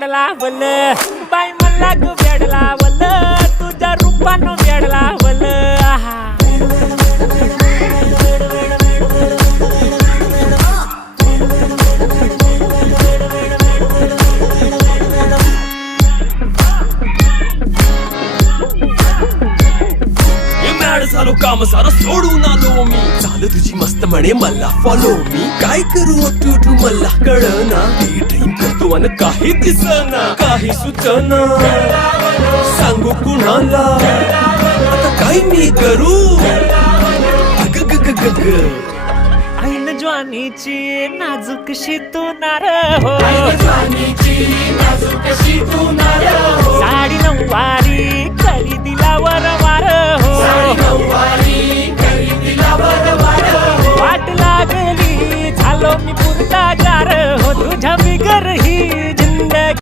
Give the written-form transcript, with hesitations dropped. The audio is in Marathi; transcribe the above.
वेडला वल बाई मला ग वेडला वल तुझ्या रूपानं वेडला वल आहा झालो काम सारं सोडून आलो मी झालं तुझी मस्त म्हणे मला फॉलो मी काय करू टू मला कळना ड्रीम करतो आणि काही दिसना काही सुचना सांगू कुणाला आता काय मी करू अग ग ग ग ग ऐन ज्वानीची नाजूकशी तू नार हो ऐन ज्वानीची